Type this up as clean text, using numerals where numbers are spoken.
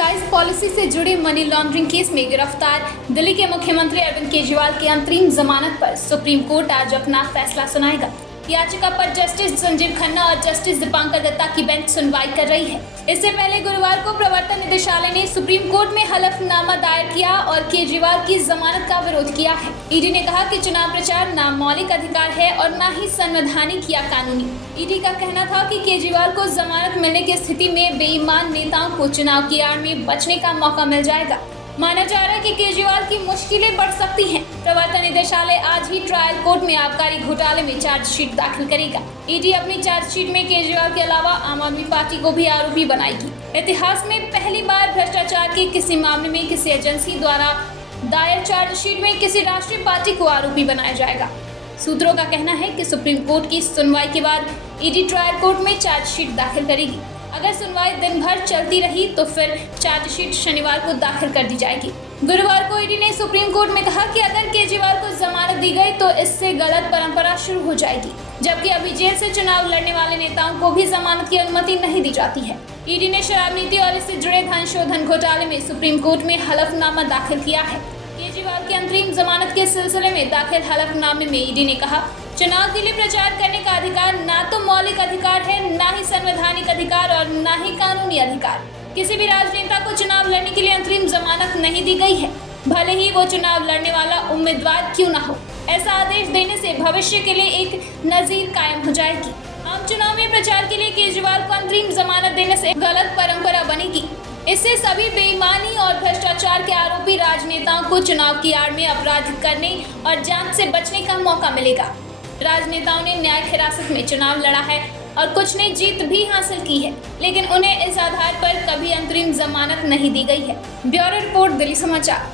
Excise policy से जुड़े money laundering case में गिरफ्तार दिल्ली के मुख्यमंत्री अरविंद केजरीवाल की अंतरिम जमानत पर सुप्रीम कोर्ट आज अपना फैसला सुनाएगा। याचिका पर जस्टिस संजीव खन्ना और जस्टिस दीपांकर दत्ता की बेंच सुनवाई कर रही है। इससे पहले गुरुवार को प्रवर्तन निदेशालय ने सुप्रीम कोर्ट में हलफनामा दायर किया और केजरीवाल की जमानत का विरोध किया है। ईडी ने कहा कि चुनाव प्रचार ना मौलिक अधिकार है और न ही संवैधानिक या कानूनी। ईडी का कहना था कि केजरीवाल को जमानत मिलने की स्थिति में बेईमान नेताओं को चुनाव की आड़ में बचने का मौका मिल जाएगा। माना जा रहा है कि केजरीवाल की मुश्किलें बढ़ सकती हैं। प्रवर्तन निदेशालय आज ही ट्रायल कोर्ट में आबकारी घोटाले में चार्जशीट दाखिल करेगा। ईडी अपनी चार्जशीट में केजरीवाल के अलावा आम आदमी पार्टी को भी आरोपी बनाएगी। इतिहास में पहली बार भ्रष्टाचार के किसी मामले में किसी एजेंसी द्वारा दायर चार्जशीट में किसी राष्ट्रीय पार्टी को आरोपी बनाया जाएगा। सूत्रों का कहना है कि सुप्रीम कोर्ट की सुनवाई के बाद ईडी ट्रायल कोर्ट में चार्जशीट दाखिल करेगी। अगर सुनवाई दिन भर चलती रही तो फिर चार्जशीट शनिवार को दाखिल कर दी जाएगी। गुरुवार को ईडी ने सुप्रीम कोर्ट में कहा कि अगर केजरीवाल को जमानत दी गई तो इससे गलत परंपरा शुरू हो जाएगी, जबकि अभी जेल से चुनाव लड़ने वाले नेताओं को भी जमानत की अनुमति नहीं दी जाती है। ईडी ने शराब नीति और इससे जुड़े धन शोधन घोटाले में सुप्रीम कोर्ट में हलफनामा दाखिल किया है। केजरीवाल की अंतरिम जमानत के सिलसिले में दाखिल हलफनामे में ईडी ने कहा, चुनाव के लिए प्रचार करने का अधिकार ना तो मौलिक अधिकार है, ना ही संवैधानिक अधिकार और ना ही कानूनी अधिकार। किसी भी राजनेता को चुनाव लड़ने के लिए अंतरिम जमानत नहीं दी गई है, भले ही वो चुनाव लड़ने वाला उम्मीदवार क्यों ना हो। ऐसा आदेश देने से भविष्य के लिए एक नजीर कायम हो जाएगी। आम चुनाव में प्रचार के लिए केजरीवाल को अंतरिम जमानत देने से गलत परंपरा बनेगी। इससे सभी बेईमानी और भ्रष्टाचार के आरोपी राजनेताओं को चुनाव की आड़ में अपराध करने और जांच से बचने का मौका मिलेगा। राजनेताओं ने न्यायिक हिरासत में चुनाव लड़ा है और कुछ ने जीत भी हासिल की है, लेकिन उन्हें इस आधार पर कभी अंतरिम जमानत नहीं दी गई है। ब्यूरो रिपोर्ट, दिल्ली समाचार।